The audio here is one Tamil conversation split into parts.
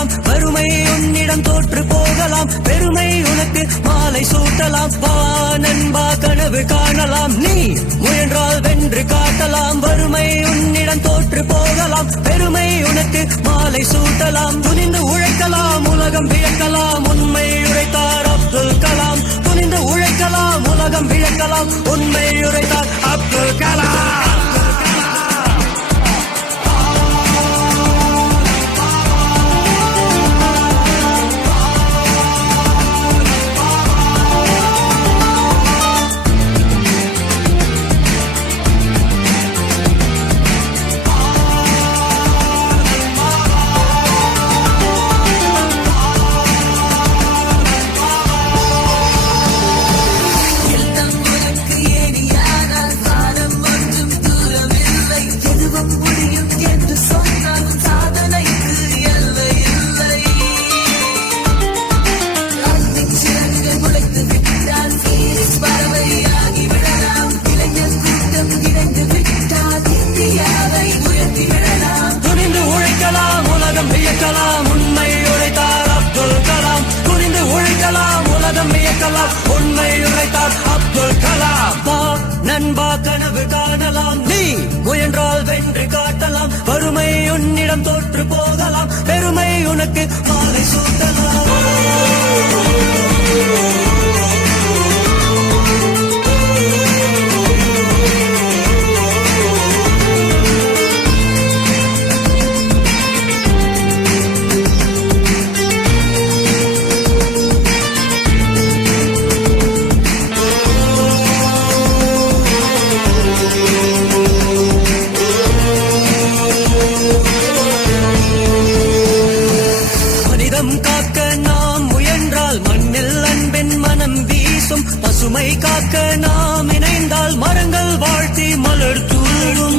காட்டலாம், வறுமை உன்னிடம் தோற்று போகலாம், பெருமை உனக்கு மாலை சூட்டலாம். வா நண்பா கனவு காணலாம், நீ முயன்றால் வென்று காட்டலாம், வறுமை உன்னிடம் தோற்று போகலாம், பெருமை உனக்கு மாலை சூட்டலாம். துணிந்து உழைக்கலாம், உலகம் வியக்கலாம், உண்மை உரைத்தார் அப்துல் கலாம். துணிந்து உழைக்கலாம், உலகம் வியக்கலாம், உண்மை உரைத்தார் அப்துல் கலாம். உண்மை உரைத்தார் அப்துல் கலாம். துணிந்து உழைக்கலாம், உலகம் வியக்கலாம், உண்மை உரைத்தார் அப்துல் கலாம். வா நண்பா கனவு காணலாம், நீ முயன்றால் வென்று காட்டலாம், வறுமை உன்னிடம் தோற்று போகலாம், பெருமை உனக்கு மாலை சூட்டலாம். காக்க நாம் முயன்றால் மண்ணில் அன்பின் மனம் வீசும், பசுமை காக்க நாம் இணைந்தால் மரங்கள் வாழ்த்தி மலர் தூரும்.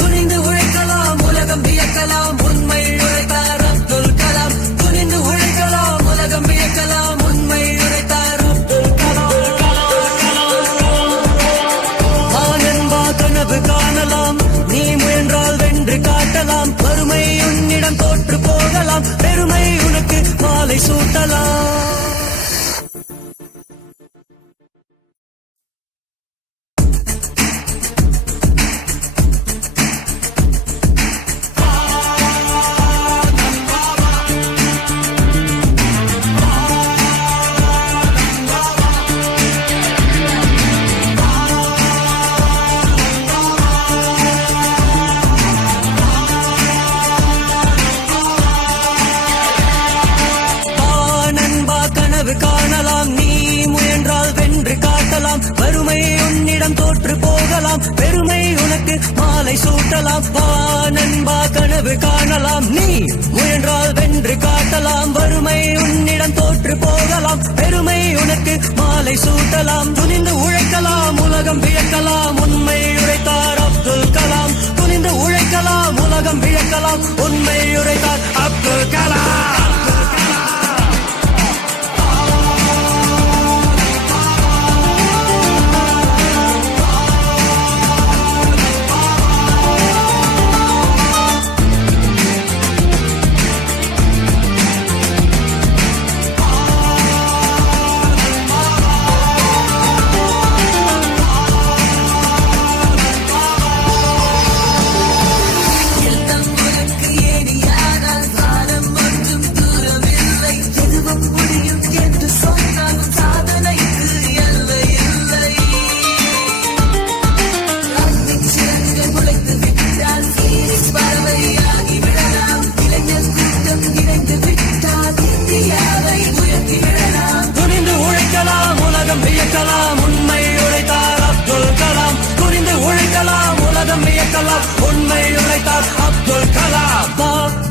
துணிந்து உழைக்கலாம், உலகம் வியக்கலாம், உண்மை உரைத்தார் அப்துல் கலாம். துணிந்து உழைக்கலாம், உலகம் வியக்கலாம், உண்மை உரைத்தார் காணலாம், நீ முயன்றால் வென்று காட்டலாம், வறுமை உன்னிடம் தோற்று போகலாம், பெருமை உனக்கு மாலை சூட்டலாம். காணலாம், நீ முயன்றால் வென்று காட்டலாம், வறுமை உன்னிடம் தோற்று போகலாம், பெருமை உனக்கு மாலை சூட்டலாம். வா நண்பா கனவு காணலாம், நீ முயன்றால் வென்று காட்டலாம், வறுமை உன்னிடம் தோற்று போகலாம், பெருமை உனக்கு மாலை சூட்டலாம். துணிந்து உழைக்கலாம், உலகம் வியக்கலாம், உண்மை உரைத்தார் அப்துல் கலாம். துணிந்து உழைக்கலாம், உலகம் வியக்கலாம், உண்மை உரைத்தார் அப்துல் கலாம். வியக்கலாம், உண்மை உரைத்தார் அப்துல் கலாம். வா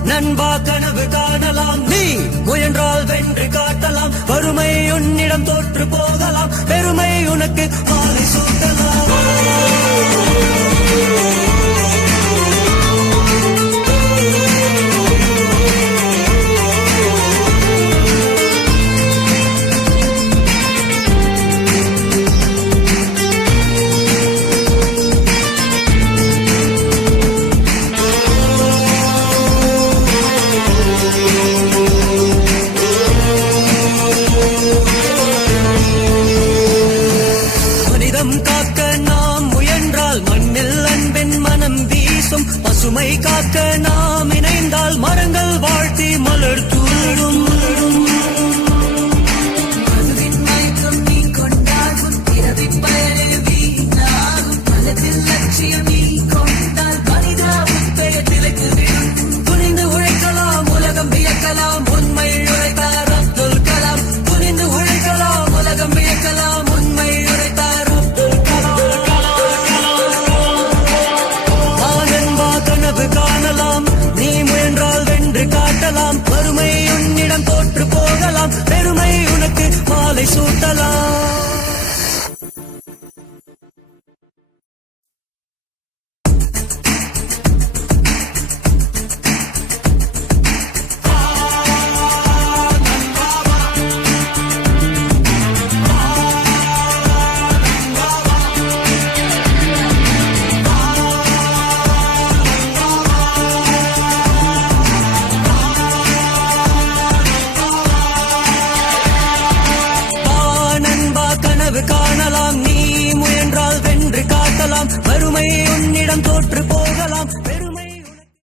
நண்பா கனவு காணலாம், நீ முயன்றால் வென்று காட்டலாம், வறுமை உன்னிடம் தோற்று போகலாம், பெருமை உனக்கு மாலை சூட்டலாம். கனவு காணலாம். நீ முயன்றால் வென்று காட்டலாம். வறுமை உன்னிடம் தோற்று